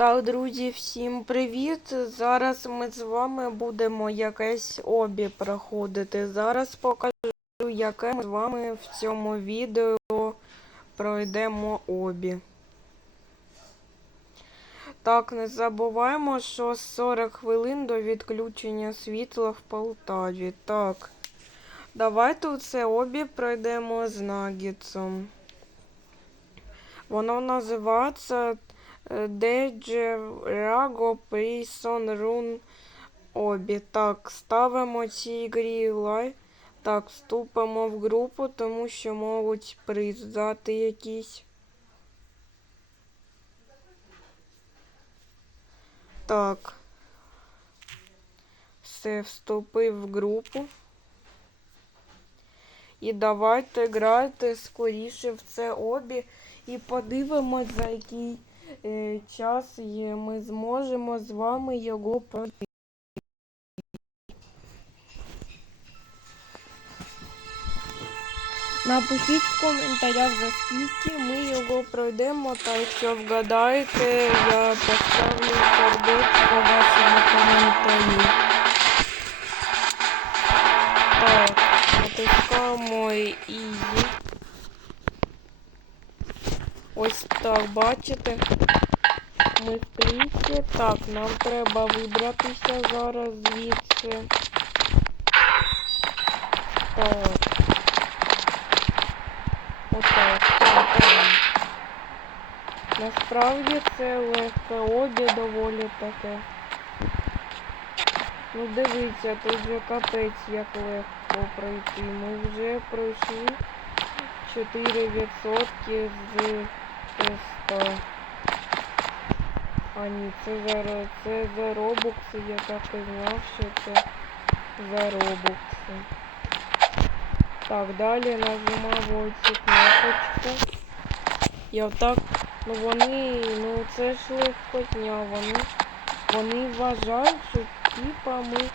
Так, друзі, всім привіт! Зараз ми з вами будемо якесь обі проходити. Зараз покажу, яке ми з вами в цьому відео пройдемо обі. Так, не забуваємо, що 40 хвилин до відключення світла в Полтаві. Так, давайте це обі пройдемо з нагітсом. Воно називається Деджераго Прісон Рун Обі. Так, ставимо цій грі лайк. Так, вступимо в групу, тому що можуть приз дати якісь. Так. Все, вступив в групу. І давайте грайте скоріше в це обі і подивимось, за який час є, ми зможемо з вами його пройти. Напишіть в коментарях, за скільки ми його пройдемо, та якщо вгадаєте, я поставлю сердечко вашому коментарі. Так, натискаємо і. Ось так, бачите? Ми в кліпі. Так, нам треба вибратися зараз звідси. Так. Отак. Так, так. Насправді це легке обі доволі таке. Ну дивіться, тут же капець як легко пройти. Ми вже пройшли 4% з теста. А ні, це за, це за робокси, я так і знав, що це за робокси. Так, далі нажимаю цю кнопочку. І отак, ну вони, ну це ж легкотня, вони, вони вважають, що типа ми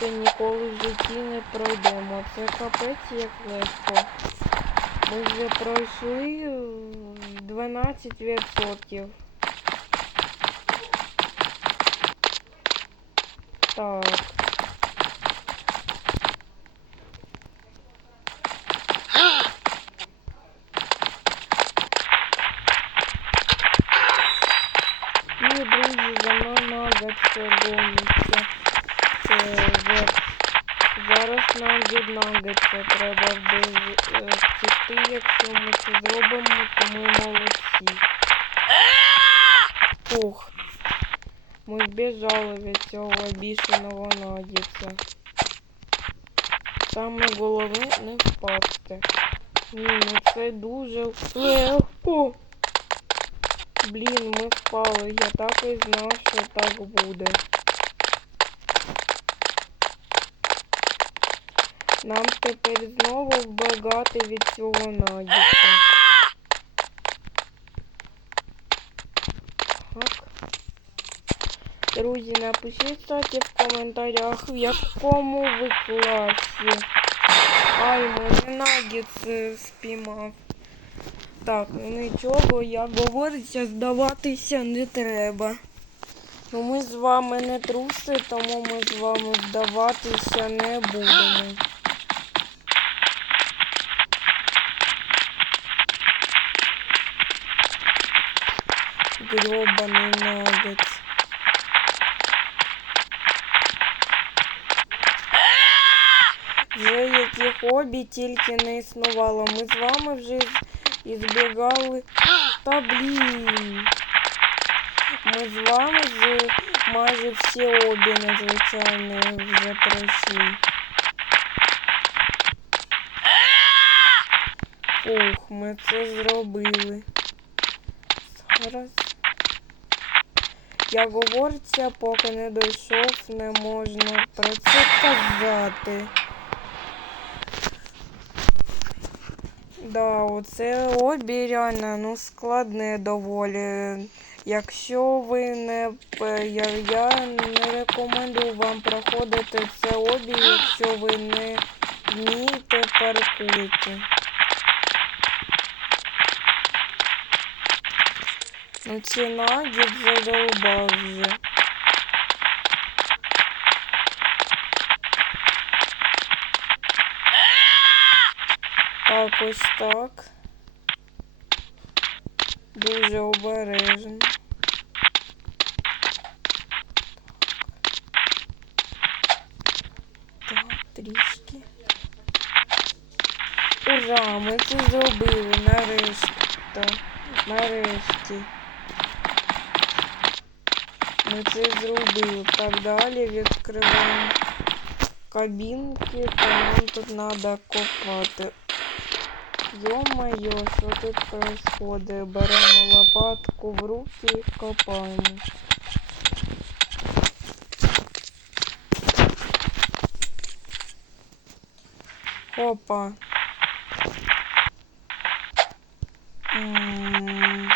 це ніколи в житті не пройдемо. Це капець як легко. Ми вже пройшли е, 12%. Так. І, друзі, за мною нагаться гониться. Це вже Зараз нам від нагетса треба вбив- Втікти. Якщо ми це зробимо, то ми молодці. Фух. Ми збіжали від цього бішеного нагетса. Саме головне не впасти. Ні, ну це дуже легко. Блін, ми впали. Я так і знав, що так буде. Нам тепер знову вбегати від цього нагідця. Так. Друзі, напишіть, кстати, в коментарях, в якому ви класі. Ай, мене нагідц е, спіймав. Так, ну нічого, як говориться, здаватися не треба. Ну ми з вами не труси, тому ми з вами здаватися не будемо. Гребаний нагетс. Вже які хобі тільки не існувало. Ми з вами вже з- ізбігали. Та блін. Ми з вами з майже всі обі надзвичайно вже пройшли. Ух, ми це зробили. Зараз. Як говориться, поки не дійшов, не можна про це казати. Да, оце обі реально ну, складне доволі. Якщо ви не я, я не рекомендую вам проходити це обі, якщо ви не вмієте паркурити. Ну ціна дід задовбав вже. Так, ось так. Дуже обережно. Так, трішки. Ура! Ми це зробили нарешті. Нарешті. Ми це зробили. Так далі відкриваємо кабінки, то нам тут треба копати. Йо-моє, що тут происходит? Беремо лопатку в руки і копаємо. Опа. М.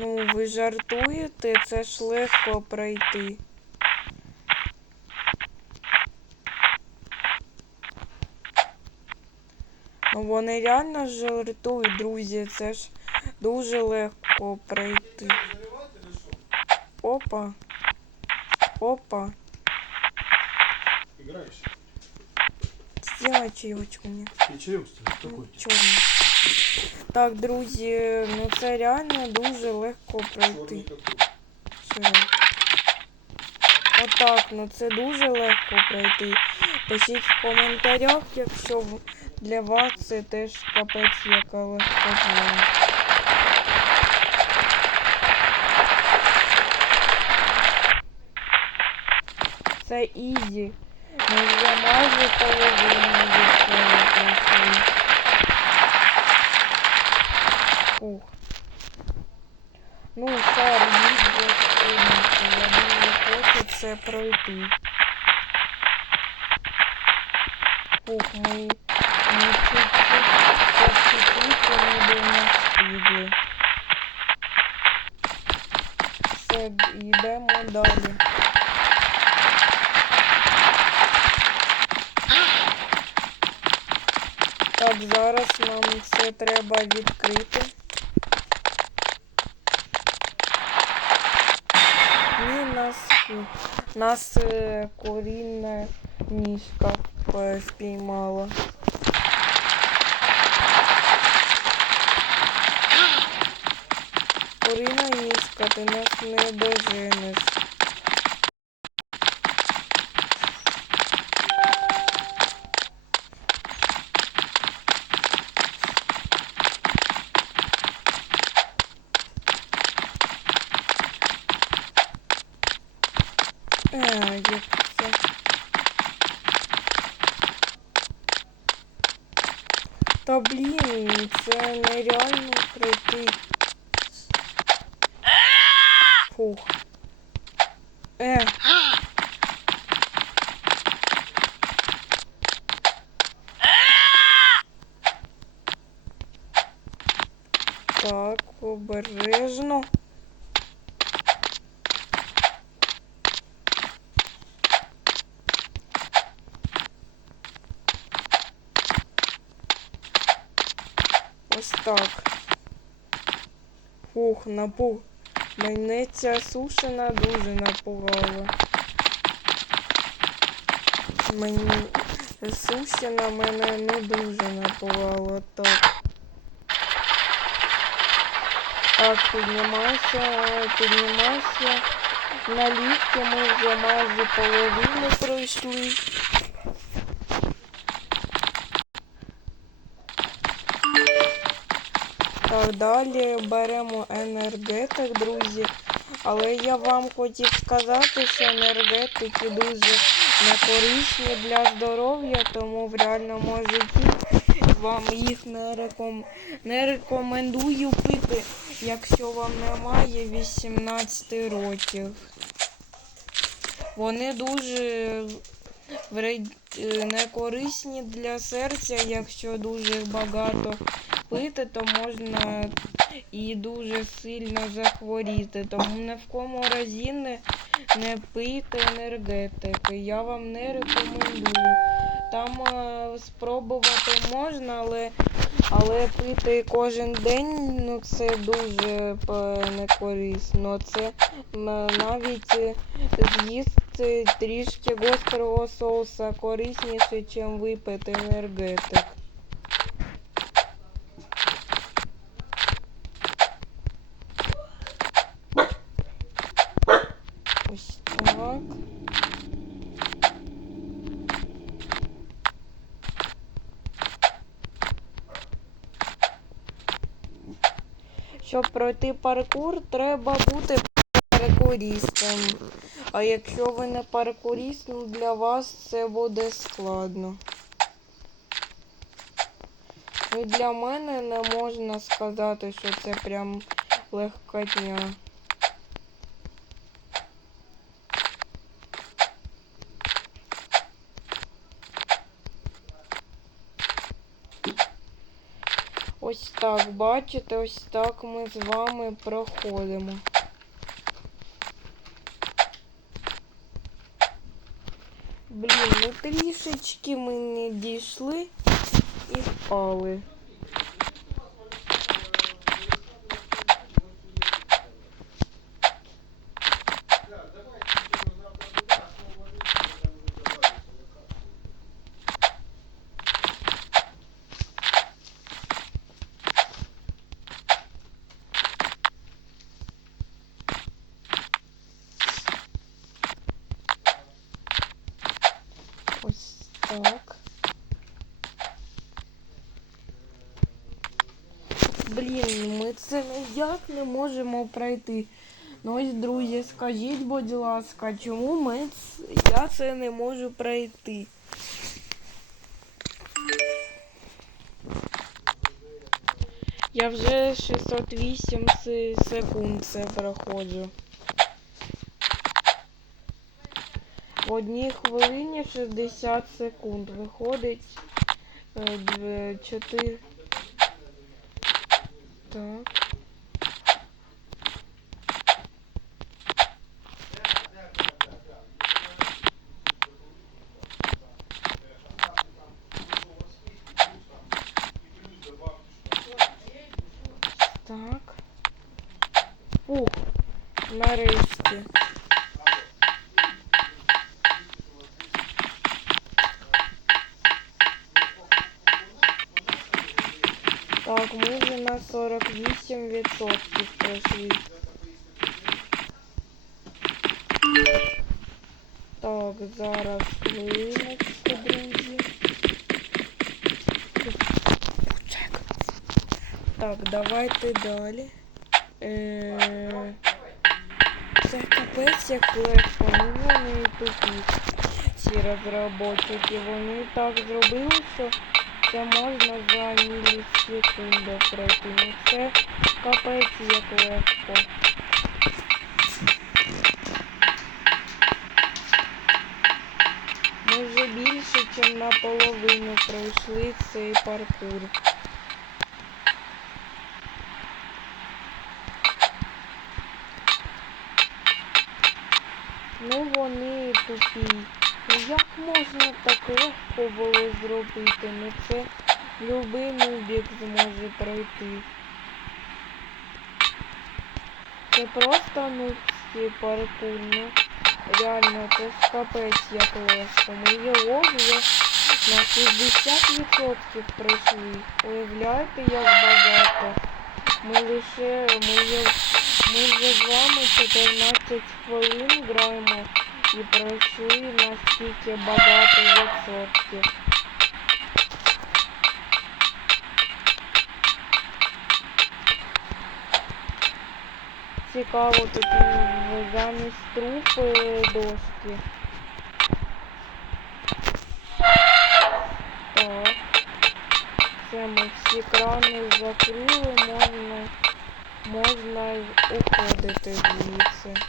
Ну, ви жартуєте, це ж легко пройти. Ну вони реально жартують, друзі, це ж дуже легко пройти. Опа. Опа. Играешь? Сделай чаечку мне. И чаек какой? Чорний. Так, друзі, ну це реально дуже легко пройти. Отак, ну це дуже легко пройти. Пишіть в коментарях, якщо для вас це теж капець яка легко легкотня. Це ізі. Ми вже майже половину від цього пройшли. Ух. Ну, сэр, їздить повністю. Я думаю, хочу це пройти. Ух, ми, ми чуть-чуть по чуть-чуть ми до не встигли. Все, йдемо далі. Так, зараз нам це треба відкрити. І нас, нас е, корінна ніжка е, спіймала. Куріна ніжка, ти нас не доженеш. Е, як це? Та блін, це нереально пройти. Фух. Е. Так, обережно. Ось так. Фух, напуг. Мене ця сушина дуже напугала. Мені сушина мене не дуже напугала. Так. Так, піднімайся, піднімайся. На ліфті ми вже майже половину пройшли. Далі беремо енергетик, друзі. Але я вам хотів сказати, що енергетики дуже не корисні для здоров'я, тому в реальному житті вам їх не, реком... не рекомендую пити, якщо вам немає 18 років. Вони дуже вред... е, не корисні для серця, якщо дуже багато пити, то можна і дуже сильно захворіти. Тому ні в кому разі не, не пийте енергетики. Я вам не рекомендую. Там е, спробувати можна, але Але пити кожен день ну це дуже е, не корисно. Це навіть е, з'їсти трішки гострого соуса корисніше, ніж випити енергетик. Ось так. Щоб пройти паркур, треба бути паркуристом. А якщо ви не паркуріст, ну для вас це буде складно. І для мене не можна сказати, що це прям легкотня. Ось так, бачите, ось так ми з вами проходимо. Блін, ну трішечки ми не дійшли і впали. Так. Блін, ми це ніяк не можемо пройти. Ну ось, друзі, скажіть, будь ласка, чому ми ц- я це не можу пройти? Я вже 608 се- секунд це проходжу. Одній хвилині 60 секунд. Виходить 4. Так. Так. Ух, нарешті. Так, ми вже на 48% пройшли. Так, зараз хвилиночку, друзі. Так, давайте далі. Е, Це капець як легко, ну вони тупі. Ці розробники, вони так зробили, що це можна за мілісекунду пройти. Ну це капець як легко. Ми вже більше, ніж наполовину пройшли цей паркур. Ну вони тупі. Ну як можна так легко було зробити? Ну це любий нубік зможе пройти. Це просто нубський паркур, ну реально це ж капець як легко. Ми його на 60% пройшли. Уявляєте, як багато. Ми лише ми, ми вже з вами 14 хвилин граємо і пройшли настільки багато відсотків. Цікаво, м, замість трупи дошки. Так. Це ми всі крани закрили, можна, можна уходити звідси.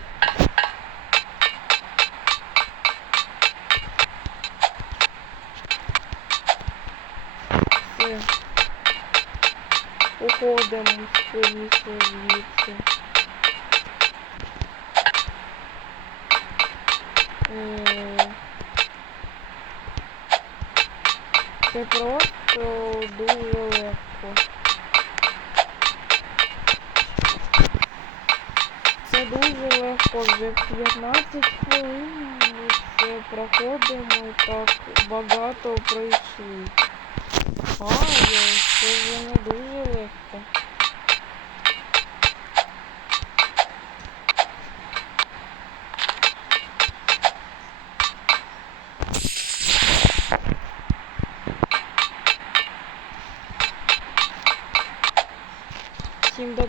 Скоріше звідси. Це просто дуже легко. Це дуже легко, вже 15 хвилин ми це проходимо і так багато пройшли. А, це вже не дуже легко.